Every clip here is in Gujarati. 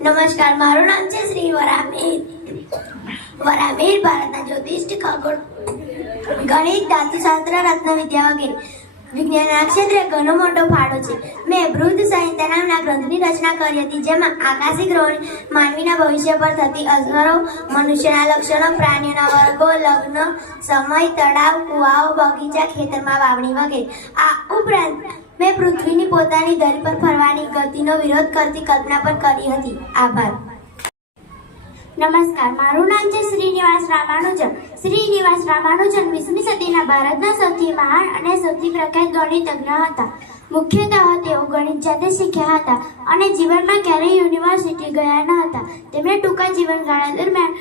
નમસ્કાર, મારું નામ છે શ્રી વરામીર. ભારતના જ્યોતિષ, ખગોળ, ગણિત, ધાતુશાસ્ત્ર, રત્નવિદ્યા વગેરે વિજ્ઞાનના ક્ષેત્રે ઘણો મોટો ફાળો છે. મેં બૃહદ સંહિતા નામના ગ્રંથની રચના કરી હતી, જેમાં આકાશી ગ્રહોની માનવીના ભવિષ્ય પર થતી અસરો, મનુષ્યના લક્ષણો, પ્રાણીઓના વર્ગો, લગ્ન સમય, તળાવ, કુવાઓ, બગીચા, ખેતરમાં વાવણી વગેરે. આ ઉપરાંત મેં પૃથ્વીની પોતાની ધરી પર ફરવાની ગતિનો વિરોધ કરતી કલ્પના પણ કરી હતી. આભાર. નમસ્કાર, મારું નામ છે શ્રીનિવાસ રામાનુજન. શ્રીનિવાસ રામાનુજન 20મી સદીના ભારતના સૌથી મહાન અને સૌથી પ્રખ્યાત ગણિતજ્ઞ હતા. મુખ્યતઃ તેઓ ગણિત જાતે શીખ્યા હતા અને જીવનમાં ક્યારેય યુનિવર્સિટી ગયા ન હતા. તેમણે ટૂંકા જીવનગાળા દરમિયાન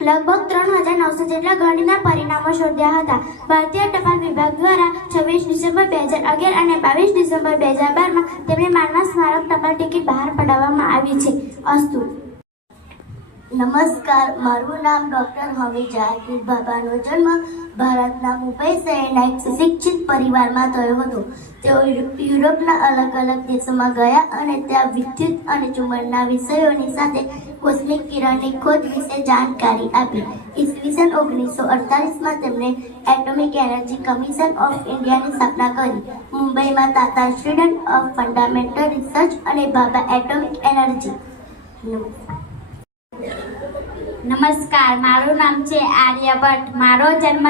લગભગ 3900 જેટલા ગણિતના પરિણામો શોધ્યા હતા. ભારતીય ટપાલ વિભાગ દ્વારા 26 ડિસેમ્બર 2011 અને 22 ડિસેમ્બર 2012માં તેમને માનવા સ્મારક ટપાલ ટિકિટ બહાર પાડવામાં આવી છે. અસ્તુ. નમસ્કાર, મારું નામ ડૉક્ટર હમીદ જાકીર. બાબાનો જન્મ ભારતના મુંબઈ શહેરના એક શિક્ષિત પરિવારમાં થયો હતો. તેઓ યુરોપના અલગ અલગ દેશોમાં ગયા અને ત્યાં વિદ્યુત અને ચુંબકના વિષયોની સાથે કોસ્મિક કિરણની ખોજ વિશે જાણકારી આપી. ઈસવીસન 1948માં તેમણે એટોમિક એનર્જી કમિશન ઓફ ઇન્ડિયાની સ્થાપના કરી. મુંબઈમાં તાતા ઇન્સ્ટિટ્યૂટ ઓફ ફંડામેન્ટલ રિસર્ચ અને ભાભા એટોમિક એનર્જી. નમસ્કાર, મારું નામ છે આર્યભટ્ટ. મારો જન્મ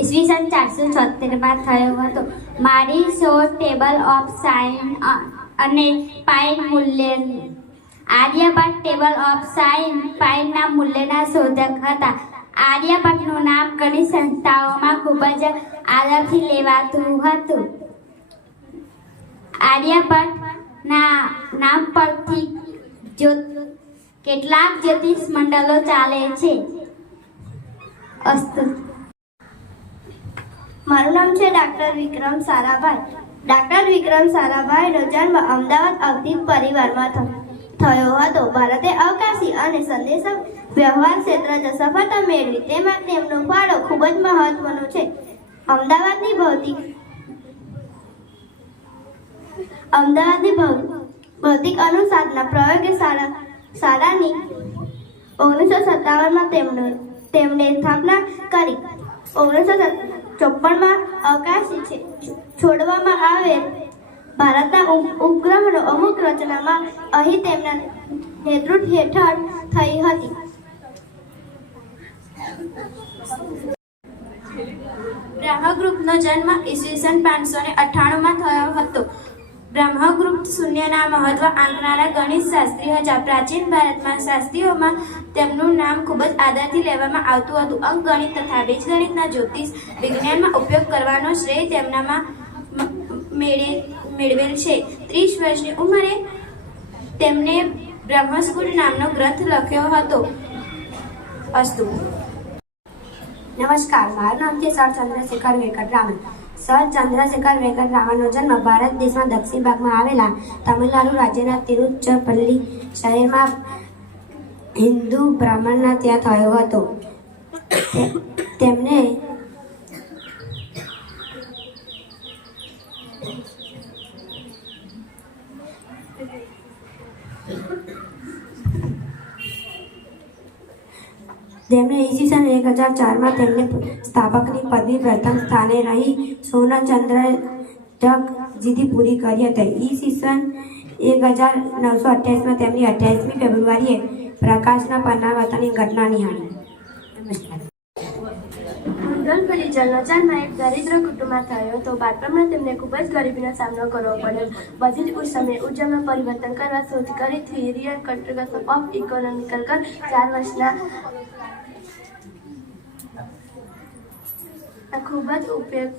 ઈસવીસન 476માં થયો હતો. મારી શોધ ટેબલ ઓફ સાઇન અને પાઇન મૂલ્ય. આર્યભટ્ટ ટેબલ ઓફ સાઇન પાઇનના મૂલ્યના શોધક હતા. આર્યભટ્ટનું નામ ઘણી સંસ્થાઓમાં ખૂબ જ આદરથી લેવાતું હતું. આર્યભટ્ટના નામ પરથી કેટલાક જ્યોતિષ મંડળો ચાલે છે. અસ્તુ. મારું નામ છે ડૉક્ટર વિક્રમ સારાભાઈ. ડૉક્ટર વિક્રમ સારાભાઈનો જન્મ અમદાવાદ અવધૂત પરિવારમાં થયો હતો. ભારતે અવકાશી અને સંદેશા વ્યવહાર ક્ષેત્રે સફળતા મેળવી, તેમાં તેમનો ફાળો ખૂબ જ મહત્વનો છે. અમદાવાદની ભૌતિક અનુસાધના પ્રયોગશાળાની 1957માં તેમણે સ્થાપના કરી. 1954માં અવકાશી છોડવામાં આવેલ ભારતના ઉપગ્રહનો અમુક રચનામાં અહીં તેમના નેતૃત્વ હેઠળ થઈ હતી. બ્રહ્મગુપ્તનો જન્મ ઈસવીસન 598માં થયો હતો. બ્રહ્મગુપ્ત શૂન્યના મહત્વ આંકનારા ગણિત શાસ્ત્રી હતા. પ્રાચીન ભારતમાં શાસ્ત્રીઓમાં તેમનું નામ ખૂબ જ આદરથી લેવામાં આવતું હતું. અંકગણિત તથા બીજગણિતના જ્યોતિષ વિજ્ઞાનમાં ઉપયોગ કરવાનો શ્રેય તેમનામાં મેળવેલ છે. 30 વર્ષની ઉંમરે તેમણે બ્રહ્મસૂત્ર નામનો ગ્રંથ લખ્યો હતો. અસ્તુ. નમસ્કાર, મારું નામ છે સર ચંદ્રશેખર વેંકટરામન. સર ચંદ્રશેખર વેંકટરામનનો જન્મ ભારત દેશના દક્ષિણ ભાગમાં આવેલા તમિલનાડુ રાજ્યના તિરુચિરાપલ્લી શહેરમાં હિન્દુ બ્રાહ્મણના ત્યાં થયો હતો. તેમને ઈસવીસન 1004માં તેમને સ્થાપકની પદવી પ્રથમ સ્થાને રહી સુવર્ણચંદ્રક જીતી પૂરી કરી હતી. ઈસવીસન 1928માં તેમની 28મી ફેબ્રુઆરીએ પ્રકાશના પન્નાવતની ઘટના નિહાળી. નમસ્કાર. મુંડલ પરિજનનો જન્મ એક દરિદ્ર કુટુંબમાં થયો હતો. બાળપણમાં તેમને ખૂબ જ ગરીબીનો સામનો કરવો પડ્યો. બધી જ સમયે ઉર્જામાં પરિવર્તન કરવા શોધ કરી theory and construction of economical 4 વર્ષના ખૂબ જ ઉપયોગ.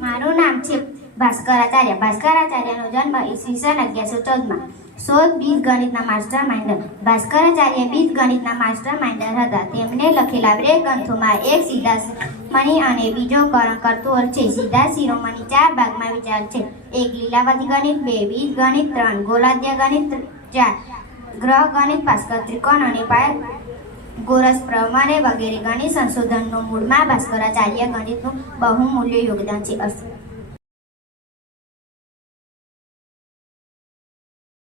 મારું નામ છે ભાસ્કરાચાર્ય. ભાસ્કરાચાર્યનો જન્મ ઈસવીસન 1114માં. શોધ બીજગણિતના માસ્ટર માઇન્ડર. ભાસ્કરાચાર્ય બીજગણિતના માસ્ટર માઇન્ડર હતા. તેમણે લખેલા 2 ગ્રંથોમાં એક સિદ્ધાશિરોમણી અને બીજો કરણકર્તુલ છે. સિદ્ધાશિરોમણી 4 ભાગમાં વિચાર છે. 1 લીલાવતી ગણિત, 2 બીજગણિત, 3 ગોલાર્ધ ગણિત, 4 ગ્રહ ગણિત, ભાસ્કર ત્રિકોણ અને ગોરસ પ્રમાણે વગેરે ગણિત સંશોધનનું મૂળમાં ભાસ્કરાચાર્ય ગણિતનું બહુમૂલ્ય યોગદાન છે. અસ્તુ.